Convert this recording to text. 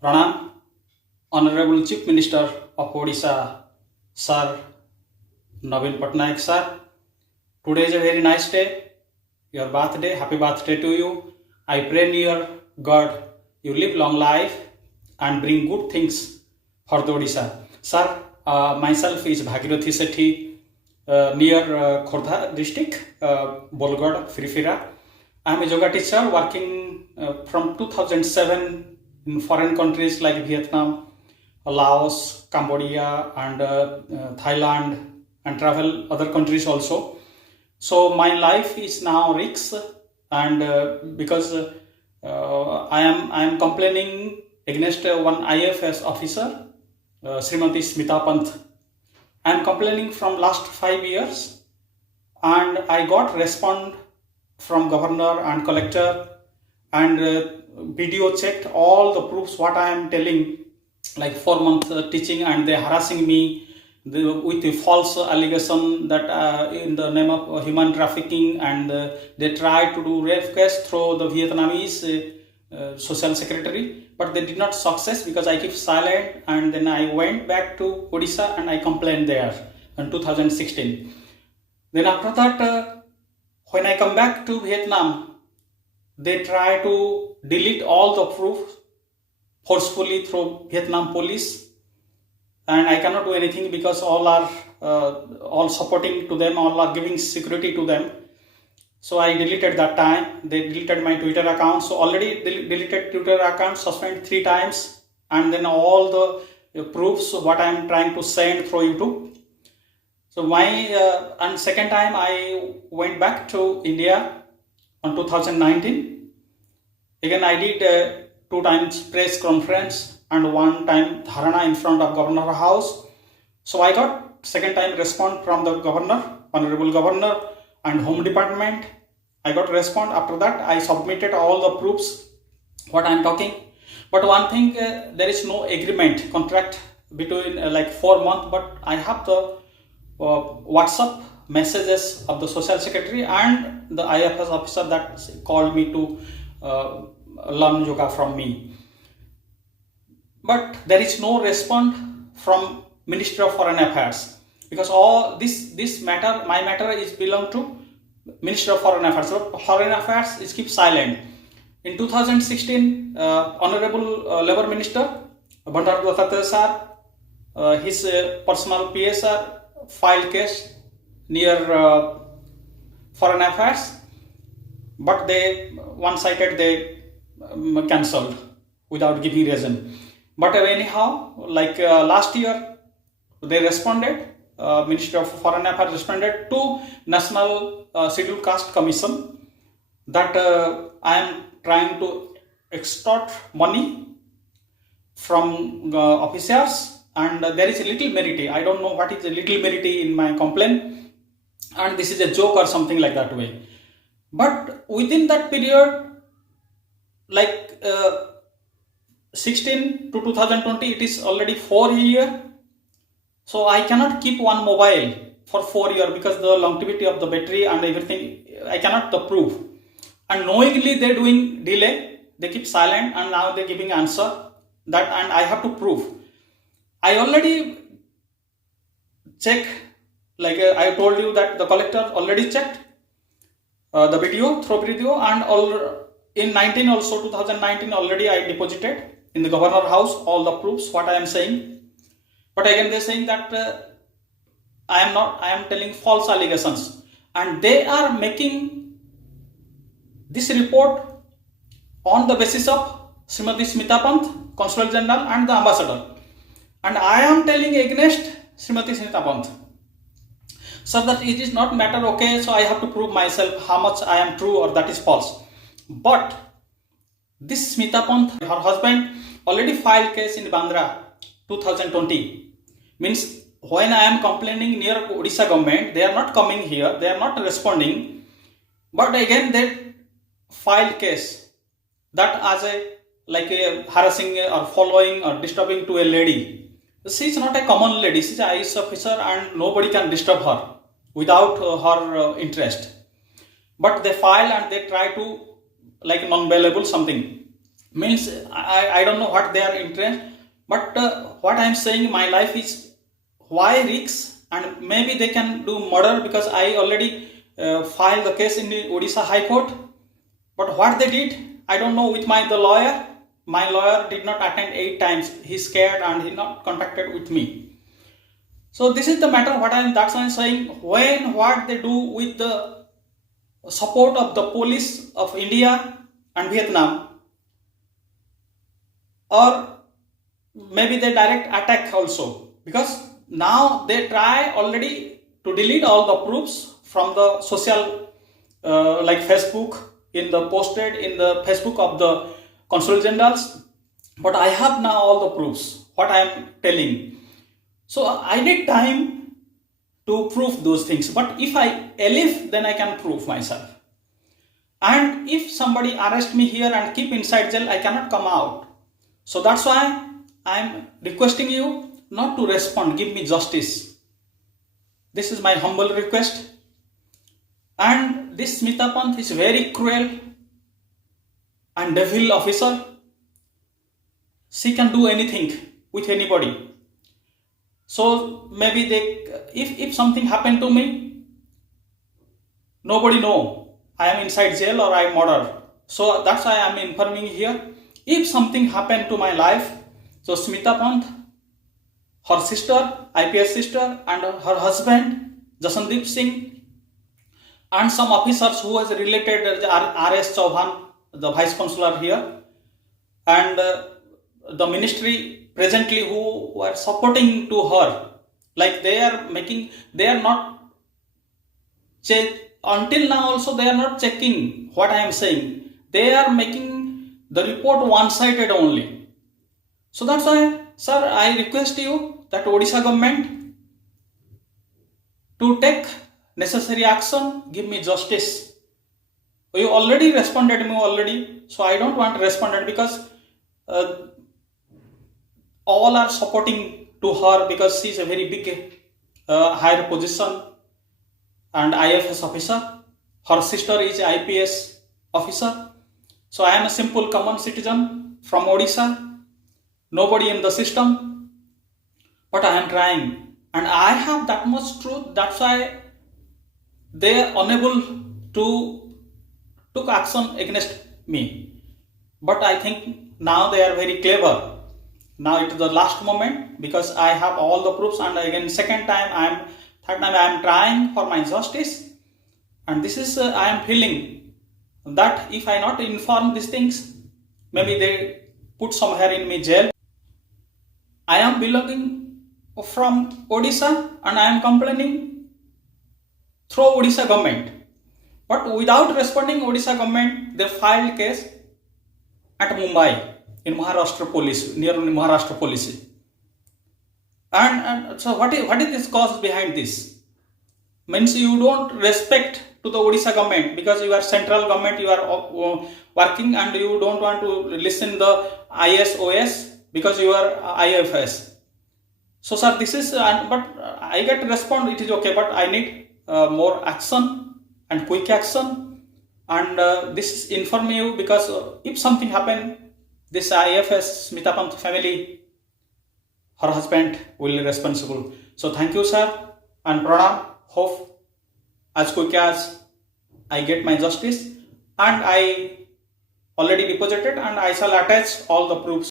Pranam, Honorable Chief Minister of Odisha, Sir Naveen Patnaik, sir. Today is a very nice day, your birthday. Happy birthday to you. I pray near God you live long life and bring good things for the Odisha. Sir, myself is Bhagirathi Sethi, near Khordha district, Bolgad, Firifira. I am a yoga teacher working from 2007 in foreign countries like Vietnam, Laos, Cambodia, and Thailand, and travel other countries also. So my life is now risk, and because I am complaining against one IFS officer, Srimati Smita Pant. I am complaining from last 5 years, and I got response from governor and collector, and BDO checked all the proofs what I am telling, like 4 months teaching, and they harassing me with the false allegation that in the name of human trafficking, and they try to do rape case through the Vietnamese social secretary, but they did not success because I keep silent, and then I went back to Odisha and I complained there in 2016. Then after that, when I come back to Vietnam, they try to delete all the proof forcefully through Vietnam police, and I cannot do anything because all are all supporting to them, all are giving security to them. So I deleted that time. They deleted my Twitter account. So already deleted Twitter account, suspended 3 times, and then all the proofs what I am trying to send through YouTube. So my and second time I went back to India on 2019. Again I did 2 times press conference and 1 time dharana in front of Governor House. So I got second time response from the governor, Honorable Governor, and Home Department. I got response. After that I submitted all the proofs what I am talking. But one thing, there is no agreement contract between like 4 months, but I have the WhatsApp messages of the social secretary and the IFS officer that called me to learn yoga from me. But there is no response from Ministry of Foreign Affairs, because all this matter, my matter is belong to Ministry of Foreign Affairs. So Foreign Affairs is keep silent. In 2016, Honorable Labour Minister Bandaru Dattatreya sir, his personal PSR filed case near Foreign Affairs, but they one-sided they cancelled without giving reason. But anyhow, like last year, they responded. Ministry of Foreign Affairs responded to National Scheduled Caste Commission that I am trying to extort money from officers, and there is a little merity. I don't know what is a little merity in my complaint, and this is a joke or something like that way. But within that period, like 16 to 2020, it is already 4 years. So I cannot keep one mobile for 4 years because the longevity of the battery and everything I cannot prove. And knowingly they're doing delay, they keep silent, and now they're giving answer that, and I have to prove. I already check, like I told you that the collector already checked the video through video, and all in 19 also 2019 already I deposited in the Governor House all the proofs what I am saying. But again they're saying that I am telling false allegations, and they are making this report on the basis of Srimati Smita Pant, Consul General, and the Ambassador, and I am telling against Srimati Smita Pant. So that it is not matter, okay, so I have to prove myself how much I am true or that is false. But this Smita Pant, her husband, already filed case in Bandra 2020. Means when I am complaining near Odisha government, they are not coming here, they are not responding. But again they filed case that as a like a harassing or following or disturbing to a lady. She is not a common lady, she is an IAS officer, and nobody can disturb her without her interest. But they file and they try to like non-bailable something. Means I don't know what their interest, but what I'm saying, my life is why risks, and maybe they can do murder because I already filed the case in the Odisha High Court. But what they did, I don't know. With the lawyer, my lawyer did not attend 8 times. He's scared and he not contacted with me. So this is the matter. That's why I'm saying, when what they do with the support of the police of India and Vietnam, or maybe they direct attack also, because now they try already to delete all the proofs from the social like Facebook, in the posted in the Facebook of the consul generals. But I have now all the proofs what I am telling. So I need time to prove those things, but if I live, then I can prove myself. And if somebody arrest me here and keep inside jail, I cannot come out. So that's why I'm requesting you not to respond, give me justice. This is my humble request. And this Smita Panth is very cruel and devil officer. She can do anything with anybody. So maybe if something happened to me, nobody know I am inside jail or I am murdered. So that's why I am informing here. If something happened to my life, so Smita Panth, her sister, IPS sister, and her husband, Jashandeep Singh, and some officers who is related, R.S. Chauhan, the vice consular here, and the ministry presently who were supporting to her, like they are not until now also they are not checking what I am saying. They are making the report one-sided only. So that's why, sir, I request you that Odisha government to take necessary action, give me justice. You already responded me already, so I don't want to respond, because all are supporting to her because she is a very big higher position and IFS officer. Her sister is IPS officer. So I am a simple common citizen from Odisha, nobody in the system, but I am trying, and I have that much truth. That's why they are unable to took action against me. But I think now they are very clever. Now it is the last moment, because I have all the proofs, and again third time I am trying for my justice. And this is I am feeling that if I not inform these things, maybe they put somewhere in me jail. I am belonging from Odisha and I am complaining through Odisha government. But without responding, Odisha government, they filed case at Mumbai in Maharashtra police, near Maharashtra police. And so what is this cause behind this? Means you don't respect to the Odisha government, because you are central government, you are working, and you don't want to listen the ISOS because you are IFS. So sir, this is but I get respond, it is okay, but I need more action and quick action. And this is inform you, because if something happen, this IFS Smita Panth family, her husband will be responsible. So thank you sir, and pranam. Hope as quick as I get my justice, and I already deposited, and I shall attach all the proofs